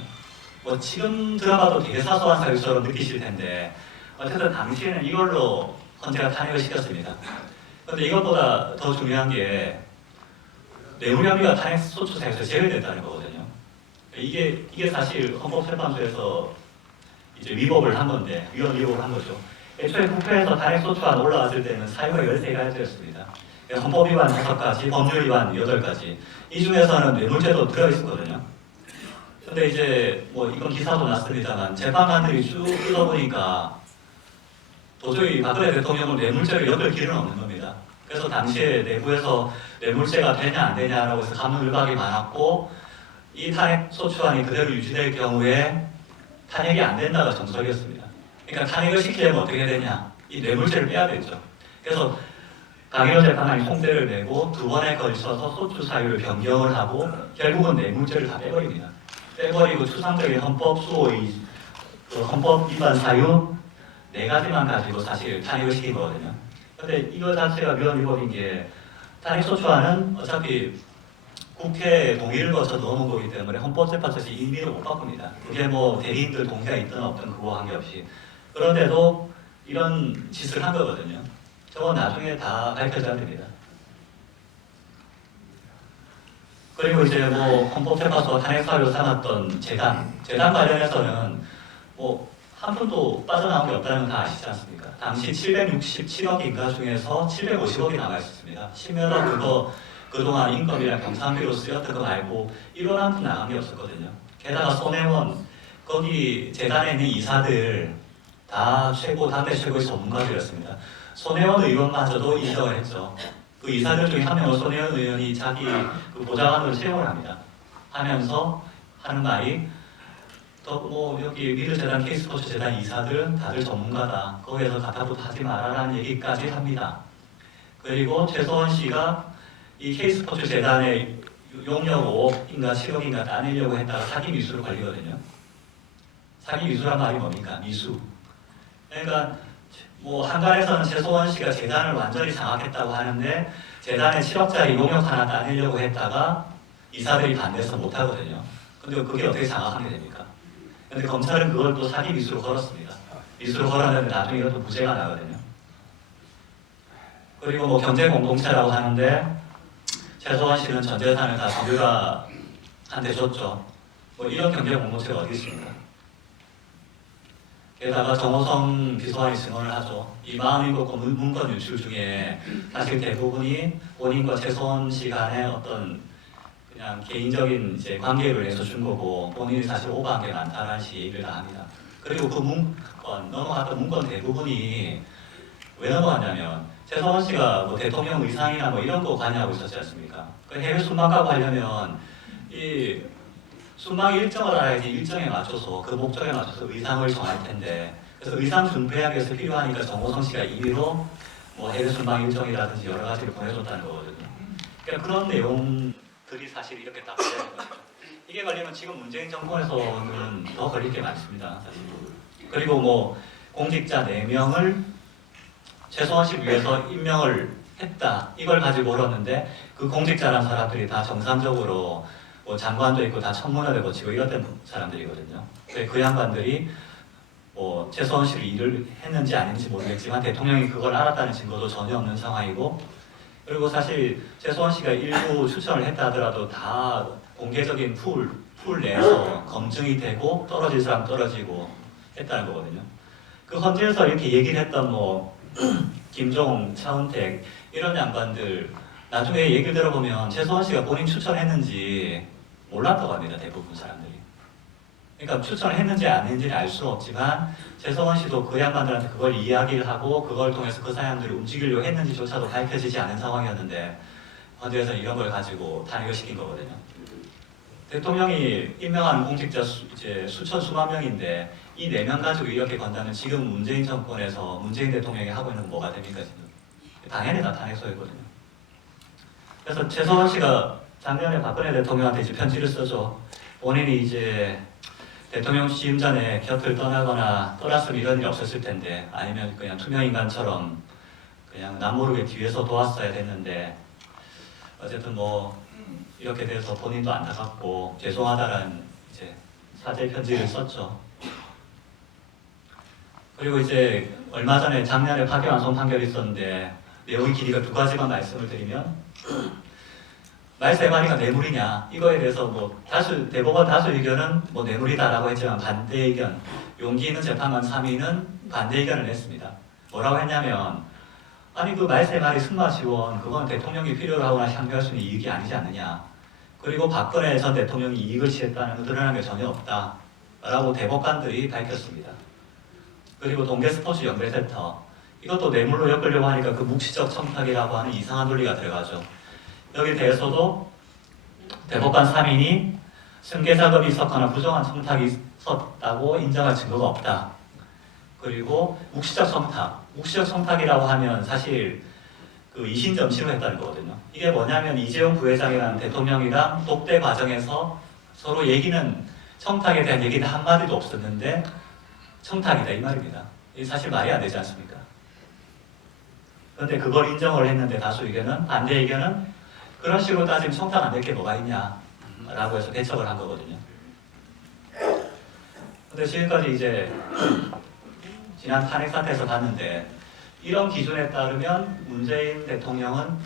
뭐 지금 들어봐도 되게 사소한 사유처럼 느끼실 텐데 어쨌든 당시에는 이걸로 헌재가 탄핵을 시켰습니다. 그런데 이것보다 더 중요한 게 뇌물 혐의가 탄핵 소추 사유에서 제외됐다는 거거든요. 이게 사실 헌법재판소에서 이제 위법을 한 건데 위헌 위법을 한 거죠. 애초에 국회에서 탄핵 소추안 올라왔을 때는 사유가 13가지였습니다. 헌법 위반 5가지, 법률 위반 8가지. 이 중에서는 뇌물죄도 들어있었거든요. 근데 이제 뭐 이건 기사도 났습니다만 재판관들이 쭉 읽어보니까 도저히 박근혜 대통령은 뇌물죄를 엮을 길은 없는 겁니다. 그래서 당시에 내부에서 뇌물죄가 되냐 안 되냐라고 해서 감론을박이 많았고 이 탄핵 소추안이 그대로 유지될 경우에 탄핵이 안 된다가 정석이었습니다. 그러니까 탄핵을 시키려면 어떻게 되냐? 이 뇌물죄를 빼야 되죠. 그래서 강일원 재판관이 총대를 내고 2번에 걸쳐서 소추 사유를 변경을 하고 결국은 뇌물죄를 다 빼버립니다. 빼버리고 추상적인 헌법 수호의 그 헌법 위반 사유 4가지만 가지고 사실 탄핵을 시킨 거거든요. 근데 이거 자체가 위헌 위법인 게 탄핵 소추안은 어차피 국회 동의를 거쳐 넣어놓은 거기 때문에 헌법재판소에서 임의로 못 바꿉니다. 그게 뭐 대리인들 동의가 있든 없든 그거와 관계없이. 그런데도 이런 짓을 한 거거든요. 저건 나중에 다 밝혀져야 됩니다. 그리고 이제 뭐 헌법재판소가 탄핵 사유로 삼았던 재단 관련해서는 뭐 한 푼도 빠져나온 게 없다는 건 다 아시지 않습니까? 당시 767억 인가 중에서 750억이 남아 있었습니다. 10여억 그거 그동안 인건비랑 경산비로 쓰였던 거 말고 1원 한 푼 나간 게 없었거든요. 게다가 손혜원 거기 재단에 있는 이사들 다 당대 최고의 전문가들이었습니다. 손혜원 의원마저도 인정을 했죠. 그 이사들 중에 한 명은 손혜원 의원이 자기 그 보좌관으로 채용을 합니다. 하면서 하는 말이 뭐 여기 미르재단, K스포츠재단 이사들은 다들 전문가다. 거기에서 가타부터 하지 말아라는 얘기까지 합니다. 그리고 최서원 씨가 이 K스포츠재단의 용역 5억인가 7억인가 따내려고 했다가 사기 미수로 걸리거든요. 사기 미수란 말이 뭡니까? 미수. 그러니까 뭐 한간에서는 최서원 씨가 재단을 완전히 장악했다고 하는데 재단에 7억짜리 용역 하나 따내려고 했다가 이사들이 반대해서 못하거든요. 근데 그게 어떻게 장악하게 됩니까? 근데 검찰은 그걸 또 사기 미수로 걸었습니다. 미수로 걸었는데 나중에 이것도 무죄가 나거든요. 그리고 뭐 경제 공동체라고 하는데 최서원 씨는 전 재산을 다 정유라한테 줬죠. 뭐 이런 경제 공동체가 어디 있습니까? 게다가 정호성 비서관이 증언을 하죠. 이 47건 문건 유출 중에 사실 대부분이 본인과 최서원 씨 간의 어떤 그냥 개인적인 이제 관계를 위해서 준 거고 본인이 사실 오버한 게 많다는 얘기를 다 합니다. 그리고 그 문건, 넘어갔던 문건 대부분이 왜 넘어갔냐면 최서원 씨가 뭐 대통령 의상이나 뭐 이런 거 관여하고 있었지 않습니까? 그 해외 순방 가고 하려면 이 순방 일정을 알아야지 일정에 맞춰서 그 목적에 맞춰서 의상을 정할 텐데 그래서 의상 준비하기 위해서 필요하니까 정호성 씨가 임의로 뭐 해외 순방 일정이라든지 여러 가지를 보내줬다는 거거든요. 그러니까 그런 내용들이 사실 이렇게 딱 걸리는 거죠. 이게 걸리면 지금 문재인 정권에서는 더 걸릴 게 많습니다. 사실. 그리고 뭐 공직자 4명을 최서원 씨를 위해서 임명을 했다. 이걸 가지고 울었는데 그 공직자라는 사람들이 다 정상적으로 뭐 장관도 있고 다 청문회를 거치고 이랬던 사람들이거든요. 그 양반들이 뭐 최서원 씨를 일을 했는지 아닌지 모르겠지만 대통령이 그걸 알았다는 증거도 전혀 없는 상황이고 그리고 사실 최서원 씨가 일부 추천을 했다 하더라도 다 공개적인 풀 내에서 검증이 되고 떨어질 사람 떨어지고 했다는 거거든요. 그 헌재에서 이렇게 얘기를 했던 뭐 김종, 차은택 이런 양반들 나중에 얘기를 들어보면 최서원 씨가 본인 추천했는지 몰랐다고 합니다. 대부분 사람들이. 그러니까 추천을 했는지 안 했는지는 알 수는 없지만 최서원 씨도 그 양반들한테 그걸 이야기를 하고 그걸 통해서 그 사람들이 움직이려고 했는지조차도 밝혀지지 않은 상황이었는데 헌재에서 이런 걸 가지고 탄핵을 시킨 거거든요. 대통령이 임명하는 공직자 이제 수천 수만 명인데 이 4명 가지고 이렇게 건다면 지금 문재인 정권에서 문재인 대통령이 하고 있는 건 뭐가 됩니까 지금? 당연히 다 탄핵소였거든요. 그래서 최서원 씨가 작년에 박근혜 대통령한테 이제 편지를 써줘. 본인이 이제 대통령 취임 전에 곁을 떠나거나 떠났으면 이런 일이 없었을 텐데, 아니면 그냥 투명인간처럼 그냥 남모르게 뒤에서 도왔어야 됐는데, 어쨌든 뭐 이렇게 돼서 본인도 안타깝고 죄송하다라는 이제 사죄 편지를 썼죠. 그리고 이제 얼마 전에 작년에 파기환송 판결이 있었는데 내용의 길이가 2가지만 말씀을 드리면, 말 3마리가 뇌물이냐 이거에 대해서 뭐 대법원 다수 의견은 뭐 뇌물이다라고 했지만 반대 의견, 용기 있는 재판관 3위는 반대 의견을 냈습니다. 뭐라고 했냐면, 아니 그 말 3마리 승마 지원 그건 대통령이 필요로 하거나 향유할 수 있는 이익이 아니지 않느냐, 그리고 박근혜 전 대통령이 이익을 취했다는 건 드러난 게 전혀 없다 라고 대법관들이 밝혔습니다. 그리고 동계스포츠 연배센터, 이것도 뇌물로 엮으려고 하니까 그 묵시적 청탁이라고 하는 이상한 논리가 들어가죠. 여기 대해서도 대법관 3인이 승계작업이 있었거나 부정한 청탁이 있었다고 인정할 증거가 없다. 그리고 묵시적 청탁이라고 하면 사실 그 이신점치로 했다는 거거든요. 이게 뭐냐면 이재용 부회장이라는 대통령이랑 독대 과정에서 서로 얘기는, 청탁에 대한 얘기는 한마디도 없었는데 청탁이다 이 말입니다. 이게 사실 말이 안 되지 않습니까? 그런데 그걸 인정을 했는데 다수 의견은, 반대 의견은 그런 식으로 따지면 청탁 안 될 게 뭐가 있냐 라고 해서 대처를 한 거거든요. 근데 지금까지 이제 지난 탄핵 사태에서 봤는데, 이런 기준에 따르면 문재인 대통령은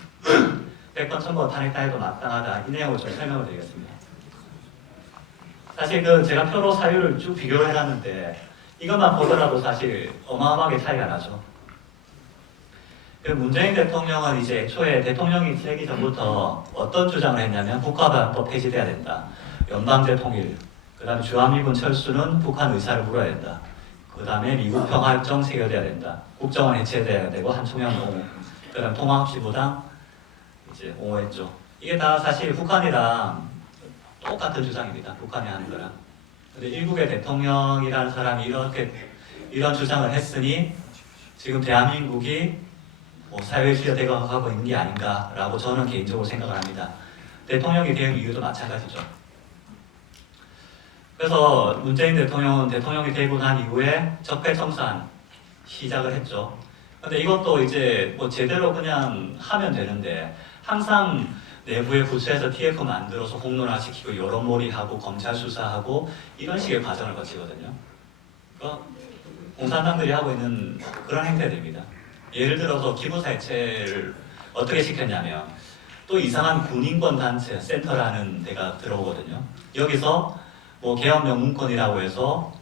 100번 천번 탄핵당해도 마땅하다, 이 내용을 좀 설명을 드리겠습니다. 사실 제가 표로 사유를 쭉 비교를 해놨는데 이것만 보더라도 사실 어마어마하게 차이가 나죠. 문재인 대통령은 이제 애초에 대통령이 되기 전부터 어떤 주장을 했냐면, 국가보안법 폐지돼야 된다, 연방제 통일, 그 다음에 주한미군 철수는 북한 의사를 물어야 된다, 그 다음에 미국 평화협정 체결돼야 된다, 국정원 해체돼야 되고 한총련 옹호, 그 다음 통합지부당 이제 옹호했죠. 이게 다 사실 북한이랑 똑같은 주장입니다. 북한이 하는 거랑. 근데 일국의 대통령이라는 사람이 이런 주장을 했으니 지금 대한민국이 뭐 사회주의가 되어가고 있는 게 아닌가라고 저는 개인적으로 생각을 합니다. 대통령이 된 이유도 마찬가지죠. 그래서 문재인 대통령은 대통령이 되고 난 이후에 적폐청산 시작을 했죠. 근데 이것도 이제 뭐 제대로 그냥 하면 되는데, 항상 내부의 부처에서 TF 만들어서 공론화시키고 여론몰이하고 검찰 수사하고 이런 식의 과정을 거치거든요. 공산당들이 하고 있는 그런 행태들입니다. 예를 들어서 기무사 해체를 어떻게 시켰냐면, 또 이상한 군인권 단체 센터라는 데가 들어오거든요. 여기서 뭐 계엄령 문건이라고 해서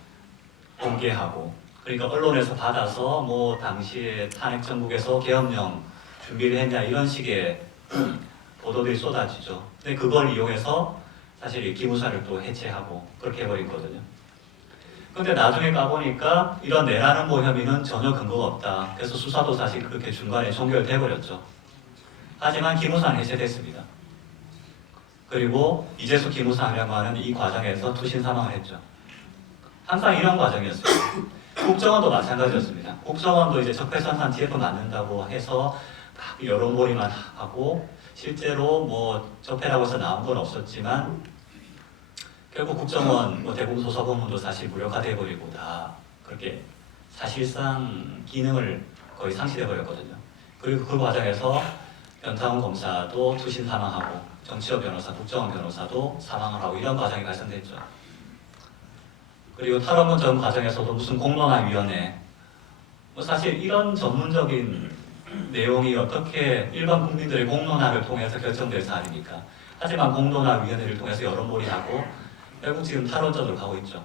공개하고, 그러니까 언론에서 받아서 뭐 당시에 탄핵 정국에서 계엄령 준비를 했냐 이런 식의 보도들이 쏟아지죠. 근데 그걸 이용해서 사실 이 기무사를 또 해체하고 그렇게 해버리거든요. 근데 나중에 가보니까 이런 내라는 모 혐의는 전혀 근거가 없다. 그래서 수사도 사실 그렇게 중간에 종결돼버렸죠. 하지만 기무사는 해체됐습니다. 그리고 이재수 기무사라고 하는 이 과정에서 투신 사망을 했죠. 항상 이런 과정이었어요. 국정원도 마찬가지였습니다. 국정원도 이제 적폐청산 TF 만든다고 해서 막 여론몰이만 하고, 실제로 뭐 적폐라고 해서 나온 건 없었지만 결국 국정원 뭐 대공소서본부도 사실 무력화돼 버리고 다 그렇게 사실상 기능을 거의 상실해 버렸거든요. 그리고 그 과정에서 변창훈 검사도 투신 사망하고, 정치혁 변호사, 국정원 변호사도 사망을 하고, 이런 과정이 발생됐죠. 그리고 탈원문 전 과정에서도 무슨 공론화위원회, 뭐 사실 이런 전문적인 내용이 어떻게 일반 국민들의 공론화를 통해서 결정될 사안입니까? 하지만 공론화위원회를 통해서 여론몰이하고 결국 지금 탈원전으로 가고 있죠.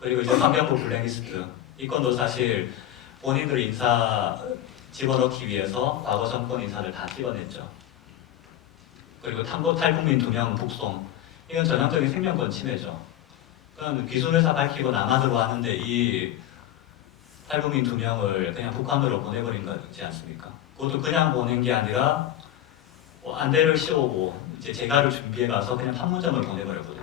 그리고 이제 환경부 블랙리스트, 이 건도 사실 본인들이 인사 집어넣기 위해서 과거 정권 인사를 다 집어냈죠. 그리고 탐구 탈북민 2명 북송, 이건 전형적인 생명권 침해죠. 그럼 귀순회사 밝히고 남한으로 하는데 이 탈북민 2명을 그냥 북한으로 보내버린 거지 않습니까? 그것도 그냥 보낸 게 아니라 안대를 씌우고 이제 재가를 준비해 가서 그냥 판문점을 보내버렸거든요.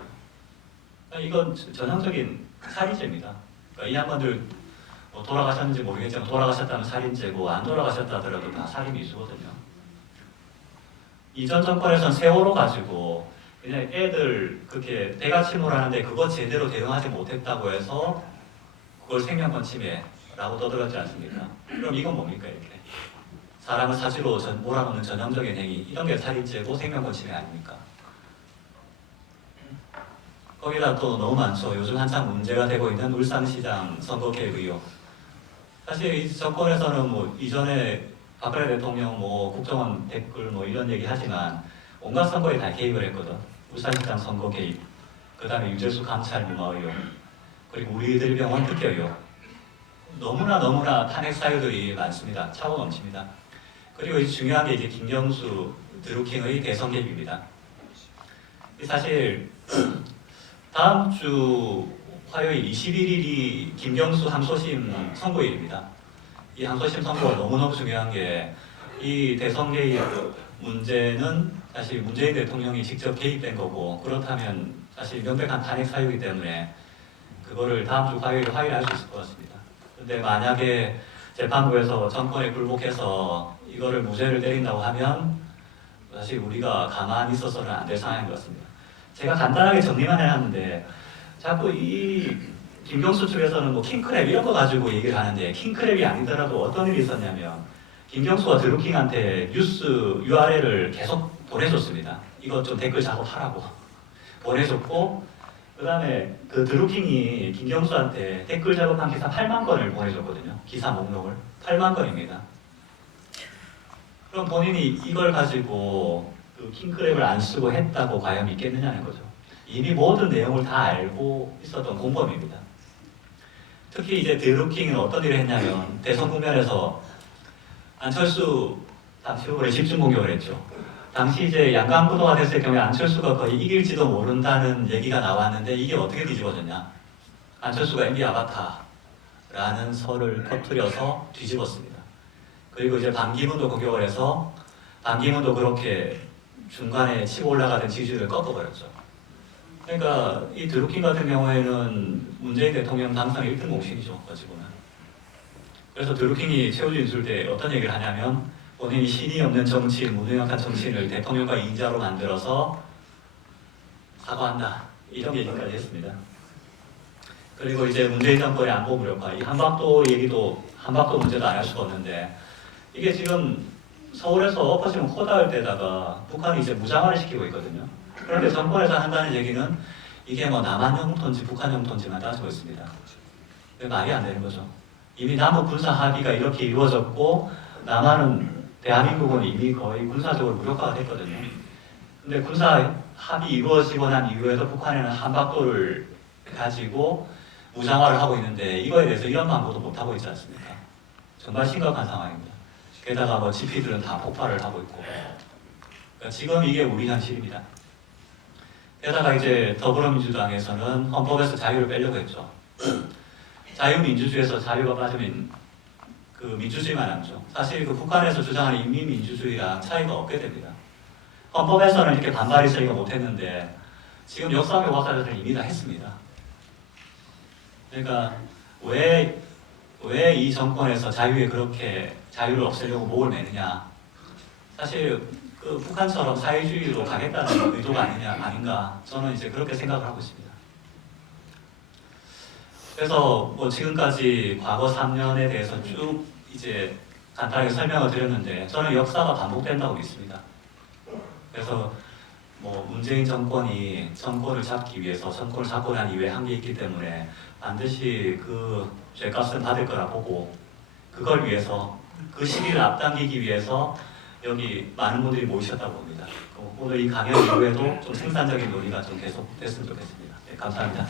이건 전형적인 살인죄입니다. 그러니까 이 양반들 뭐 돌아가셨는지 모르겠지만 돌아가셨다면 살인죄고 안 돌아가셨다 하더라도 다 살인 미수거든요. 이전 정권에서는 세월호 가지고 그냥 애들 그렇게 대가 침몰하는데 그거 제대로 대응하지 못했다고 해서 그걸 생명권 침해라고 떠들었지 않습니까? 그럼 이건 뭡니까 이렇게? 사람을 사지로 몰아넣는 전형적인 행위 이런 게 살인죄고 생명권 침해 아닙니까? 거기다 또 너무 많죠. 요즘 한창 문제가 되고 있는 울산시장 선거 개입 의혹. 사실 이 정권에서는 뭐 이전에 박근혜 대통령 뭐 국정원 댓글 뭐 이런 얘기 하지만 온갖 선거에 다 개입을 했거든. 울산시장 선거 개입, 그 다음에 유재수 감찰 무마 의혹, 그리고 우리들 병원 특혜 의혹. 너무나 탄핵 사유들이 많습니다. 차고 넘칩니다. 그리고 이 중요한 게 이제 김경수 드루킹의 대선 개입입니다. 사실 다음 주 화요일 21일이 김경수 항소심 선고일입니다. 이 항소심 선고가 너무너무 중요한 게 이 대선 개입 문제는 사실 문재인 대통령이 직접 개입된 거고 그렇다면 사실 명백한 탄핵 사유이기 때문에 그거를 다음 주 화요일에 할 수 있을 것 같습니다. 근데 만약에 재판부에서 정권에 굴복해서 이거를 무죄를 때린다고 하면 사실 우리가 가만히 있어서는 안 될 상황인 것 같습니다. 제가 간단하게 정리만 해놨는데 자꾸 이 김경수 측에서는 뭐 킹크랩 이런 거 가지고 얘기를 하는데 킹크랩이 아니더라도 어떤 일이 있었냐면 김경수가 드루킹한테 뉴스 URL을 계속 보내줬습니다. 이거 좀 댓글 작업하라고 보내줬고 그 다음에 그 드루킹이 김경수한테 댓글 작업한 기사 8만 건을 보내줬거든요. 기사 목록을 8만 건입니다. 그럼 본인이 이걸 가지고 그 킹크랩을 안 쓰고 했다고 과연 믿겠느냐는 거죠. 이미 모든 내용을 다 알고 있었던 공범입니다. 특히 이제 드루킹은 어떤 일을 했냐면 대선 국면에서 안철수 당시 후보에 집중 공격을 했죠. 당시 이제 양강구도가 됐을 경우에 안철수가 거의 이길지도 모른다는 얘기가 나왔는데 이게 어떻게 뒤집어졌냐? 안철수가 MB 아바타라는 설을 퍼뜨려서 뒤집었습니다. 그리고 이제 반기문도 공격을 해서 반기문도 그렇게 중간에 치고 올라가던 지지율을 꺾어버렸죠. 그러니까 이 드루킹 같은 경우에는 문재인 대통령 당선 1등 공신이죠. 가지고는. 그래서 드루킹이 최후 진술 때 어떤 얘기를 하냐면 본인이 신이 없는 정치인, 무능력한 정치인을 대통령과 인자로 만들어서 사과한다. 이런 얘기까지 했습니다. 그리고 이제 문재인 정권의 안보 무력화, 이 한박도 얘기도 한박도 문제도 안 할 수가 없는데 이게 지금 서울에서 엎어지면 코다할 때다가 북한이 이제 무장화를 시키고 있거든요. 그런데 정권에서 한다는 얘기는 이게 뭐 남한 영토인지 북한 영토인지만 따지고 있습니다. 말이 안 되는 거죠. 이미 남북 군사 합의가 이렇게 이루어졌고 남한은 대한민국은 이미 거의 군사적으로 무력화가 됐거든요. 근데 군사 합의 이루어지고 난 이후에도 북한에는 한박도를 가지고 무장화를 하고 있는데 이거에 대해서 이런 방법도 못 하고 있지 않습니까? 정말 심각한 상황입니다. 게다가 뭐 GP들은 다 폭발을 하고 있고 그러니까 지금 이게 우리 현실입니다. 게다가 이제 더불어민주당에서는 헌법에서 자유를 빼려고 했죠. 자유민주주의에서 자유가 빠지면 그 민주주의만 남죠. 사실 그 북한에서 주장하는 인민민주주의랑 차이가 없게 됩니다. 헌법에서는 이렇게 반발이 저희가 못했는데 지금 역사교과서에서는 이미 다 했습니다. 그러니까 왜 이 정권에서 자유에 그렇게 자유를 없애려고 목을 매느냐? 사실 그 북한처럼 사회주의로 가겠다는 의도가 아닌가? 저는 이제 그렇게 생각을 하고 있습니다. 그래서 뭐 지금까지 과거 3년에 대해서 쭉 이제 간단하게 설명을 드렸는데 저는 역사가 반복된다고 믿습니다. 그래서 뭐 문재인 정권이 정권을 잡기 위해서 정권을 잡고 난 이후에 한 게 있기 때문에 반드시 그 죄값은 받을 거라 보고 그걸 위해서 그 시기를 앞당기기 위해서 여기 많은 분들이 모이셨다고 봅니다. 오늘 이 강연 이후에도 좀 생산적인 논의가 좀 계속 됐으면 좋겠습니다. 네, 감사합니다.